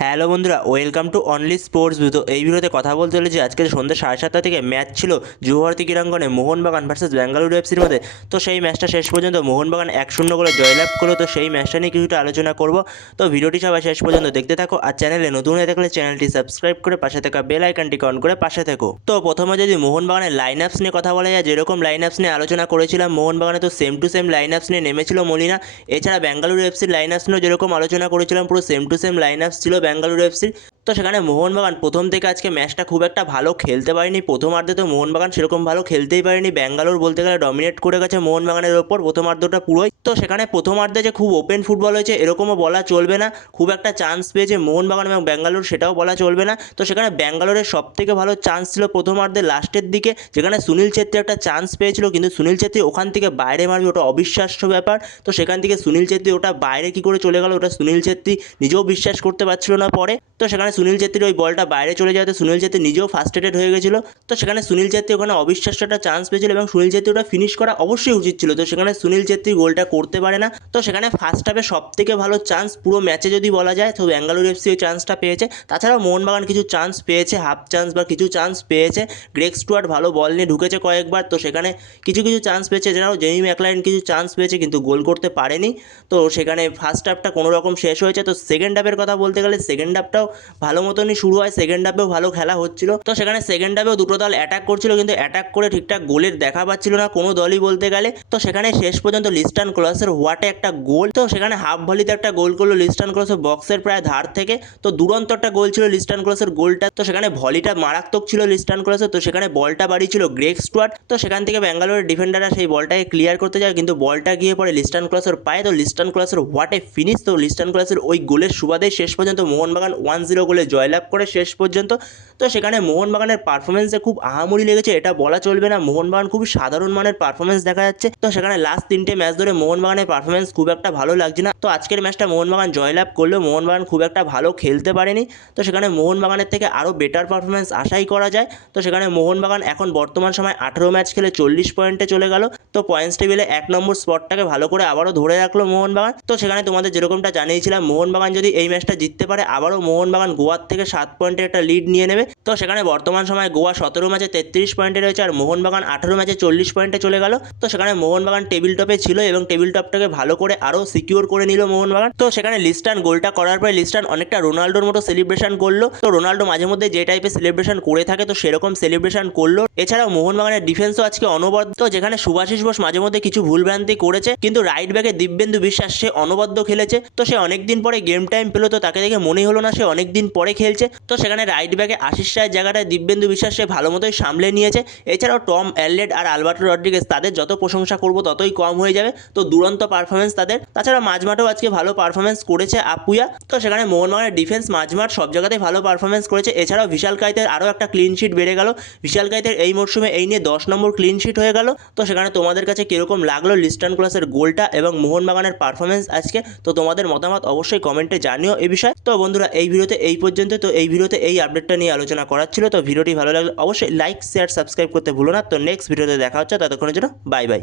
Hello বন্ধুরা, welcome to only sports view তো এই ভিডিওতে কথা বলতে চলেছি আজকে সন্ধ্যে সাড়ে সাতটা থেকে ম্যাচ ছিল যুবভারতী ক্রীড়াঙ্গনে মোহনবাগান ভার্সেস বেঙ্গালুরু এফসির মধ্যে। তো সেই ম্যাচটা শেষ পর্যন্ত মোহনবাগান এক শূন্য করে জয়লাভ করল। তো সেই ম্যাচটা নিয়ে কিছুটা আলোচনা করব। তো ভিডিওটি সবাই শেষ পর্যন্ত দেখতে থাকো আর চ্যানেলে নতুন হয়ে থাকলে চ্যানেলটি সাবস্ক্রাইব করে পাশে থাকা বেল আইকনটিকে অন করে পাশে থাকো। তো প্রথমে যদি মোহনবাগানের লাইন আপস নিয়ে কথা বলা যায়, যেরকম লাইন আপস নিয়ে আলোচনা করেছিলাম, মোহনবাগানে তো same to same line ups নিয়ে নেমেছিল মলিনা। এছাড়া বেঙ্গালুরু এফসির লাইন আপস নিয়েও যেরকম আলোচনা করেছিলাম, পুরো same to same line ups ছিল বেঙ্গালুরু এফসির তো সেখানে মোহনবাগান, প্রথম থেকে আজকে ম্যাচটা খুব একটা ভালো খেলতে পারেনি। প্রথমার্ধে তো মোহনবাগান সেরকম ভালো খেলতেই পারেনি। ব্যাঙ্গালোর বলতে গেলে ডমিনেট করে গেছে মোহনবাগানের ওপর, প্রথমার্ধটা পুরোই। তো সেখানে প্রথমার্ধে যে খুব ওপেন ফুটবল হয়েছে, এরকমও বলা চলবে না। খুব একটা চান্স পেয়েছে মোহনবাগান এবং ব্যাঙ্গালোর, সেটাও বলা চলবে না। তো সেখানে ব্যাঙ্গালোরের সব থেকে ভালো চান্স ছিল প্রথমার্ধে লাস্টের দিকে। যেখানে সুনীল ছেত্রী একটা চান্স পেয়েছিল, কিন্তু সুনীল ছেত্রী ওখান থেকে বাইরে মারবে, ওটা অবিশ্বাস্য ব্যাপার। তো সেখান থেকে সুনীল ছেত্রী ওটা বাইরে কি করে চলে গেল, ওটা সুনীল ছেত্রী নিজেও বিশ্বাস করতে পারছিল না পরে। তো সেখানে সুনীল ছেত্রীর ওই বলটা বাইরে চলে যাওয়াতে সুনীল ছেত্রী নিজেও ফার্স্টেটেড হয়ে গেছিল। তো সেখানে সুনীল ছেত্রী ওখানে অবিশ্বাস্য একটা চান্স পেয়েছিল এবং সুনীল ছেত্রী ওটা ফিনিশ করা অবশ্যই উচিত ছিল। তো সেখানে সুনীল ছেত্রী গোলটা করতে পারে না। তো সেখানে ফার্স্ট হাফে সব থেকে ভালো চান্স পুরো ম্যাচে যদি বলা যায়, তো ব্যাঙ্গালোর এফসি ওই চান্সটা পেয়েছে। তাছাড়াও মোহনবাগান কিছু চান্স পেয়েছে হাফ চান্স বা কিছু চান্স পেয়েছে। গ্রেক স্টুয়ার্ট ভালো বল নিয়ে ঢুকেছে কয়েকবার। তো সেখানে কিছু কিছু চান্স পেয়েছে। এছাড়াও জেমি ম্যাকলাইন কিছু চান্স পেয়েছে, কিন্তু গোল করতে পারেনি। তো সেখানে ফার্স্ট হাফটা কোনো রকম শেষ হয়েছে। তো সেকেন্ড হাফের কথা বলতে গেলে সেকেন্ড হাফটাও ভালো মতনই শুরু হয় সেকেন্ড হাফেও ভালো খেলা হচ্ছিল। তো সেখানে সেকেন্ড হাফেও দুটো দল অ্যাটাক করছিল, কিন্তু অ্যাটাক করে ঠিকঠাক গোলের দেখা পাচ্ছিল না কোনো দলই বলতে গেলে। তো সেখানে শেষ পর্যন্ত লিস্টান ক্লসের হোয়াটে একটা গোল, তো সেখানে হাফ ভলিতে একটা গোল করল লিস্টান ক্লসের বক্সের প্রায় ধার থেকে। তো দুরন্ত একটা গোল ছিল লিস্টান ক্লসের গোলটা, তো সেখানে ভলিটা মারাত্মক ছিল লিস্টান ক্লসের তো সেখানে বলটা বাড়িয়েছিল গ্রেক স্টুয়ার্ট। তো সেখান থেকে ব্যাঙ্গালোরের ডিফেন্ডাররা সেই বলটাকে ক্লিয়ার করতে যায়, কিন্তু বলটা গিয়ে পড়ে লিস্টান ক্লসের পায়ে। তো লিস্টান ক্লসের হোয়াটে ফিনিশ তো লিস্টান ক্লসের ওই গোলের সুবাদে শেষ পর্যন্ত মোহনবাগান ওয়ান জিরো গোলে জয়লাভ করে শেষ পর্যন্ত। তো সেখানে মোহনবাগানের পারফরমেন্সে খুব আহামরি লেগেছে, এটা বলা চলবে না। মোহনবাগান খুবই সাধারণ মানের পারফরমেন্স দেখা যাচ্ছে। তো সেখানে লাস্ট তিনটে ম্যাচ ধরে মোহনবাগানের পারফরমেন্স খুব একটা ভালো লাগছে না। তো আজকের ম্যাচটা মোহনবাগান জয়লাভ করলেও মোহনবাগান খুব একটা ভালো খেলতে পারেনি। তো সেখানে মোহনবাগানের থেকে আরও বেটার পারফরমেন্স আশাই করা যায়। তো সেখানে মোহনবাগান এখন বর্তমান সময় আঠেরো ম্যাচ খেলে চল্লিশ পয়েন্টে চলে গেল। তো পয়েন্টস টেবিলে এক নম্বর স্পটটাকে ভালো করে আবারও ধরে রাখল মোহনবাগান। তো সেখানে তোমাদের যেরকমটা জানিয়েছিলাম, মোহনবাগান যদি এই ম্যাচটা জিততে পারে, আবারও মোহনবাগান গোয়ার থেকে সাত পয়েন্টের একটা লিড নিয়ে নেবে। তো সেখানে বর্তমান সময় গোয়া সতেরো ম্যাচে তেত্রিশ পয়েন্টে রয়েছে আর মোহনবাগান আঠেরো ম্যাচে চল্লিশ পয়েন্টে চলে গেল। তো সেখানে মোহনবাগান টেবিল টপে ছিল এবং টেবিল টপটাকে ভালো করে আরও সিকিউর করে নিল মোহনবাগান। তো সেখানে লিস্টান গোলটা করার পরে লিস্টান অনেকটা রোনাল্ডোর মতো সেলিব্রেশন করল। তো রোনাল্ডো মাঝে মধ্যে যে টাইপের সেলিব্রেশন করে থাকে, তো সেরকম সেলিব্রেশন করল। এছাড়াও মোহনবাগানের ডিফেন্সও আজকে অনবদ্য, যেখানে সুভাষিস বোস মাঝে মধ্যে কিছু ভুলভ্রান্তি করেছে, কিন্তু রাইট ব্যাকে দিব্যেন্দু বিশ্বাস, সে অনবদ্য খেলেছে। তো সে অনেকদিন পরে গেম টাইম পেল, তো তাকে দেখে মনে হলো না, সে অনেকদিন পরে খেলছে। তো সেখানে রাইট ব্যাকে আশিস রায়ের জায়গাটায় দিব্যেন্দু বিশ্বাস সে ভালো মতোই সামলে নিয়েছে। এছাড়াও টম অ্যাললেট আর আলবার্টো রড্রিগেস তাদের যত প্রশংসা করব ততই কম হয়ে যাবে। তো দুরন্ত পারফরমেন্স তাদের। তাছাড়া মাঝমাঠেও আজকে ভালো পারফরমেন্স করেছে আপুয়া। তো সেখানে মোহনবাগানের ডিফেন্স মাঝমাঠ সব জায়গাতেই ভালো পারফরমেন্স করেছে। এছাড়াও বিশাল কাইতের আরও একটা ক্লিন শিট বেড়ে গেল। বিশাল কাইতের এই মরশুমে এই নিয়ে দশ নম্বর ক্লিন শিট হয়ে গেল। তো সেখানে তোমাদের কাছে কীরকম লাগল লিস্টান ক্লাসের গোলটা এবং মোহনবাগানের পারফরমেন্স আজকে? তো তোমাদের মতামত অবশ্যই কমেন্টে জানিও এ বিষয়ে। তো বন্ধুরা, এই ভিডিওতে এই পর্যন্ত। তো এই ভিডিওতে এই আপডেটটা নিয়ে আলোচনা করার ছিল। তো ভিডিওটি ভালো লাগলে অবশ্যই লাইক শেয়ার সাবস্ক্রাইব করতে ভুলো না। তো নেক্সট ভিডিওতে দেখা হচ্ছে। ততক্ষণের জন্য বাই বাই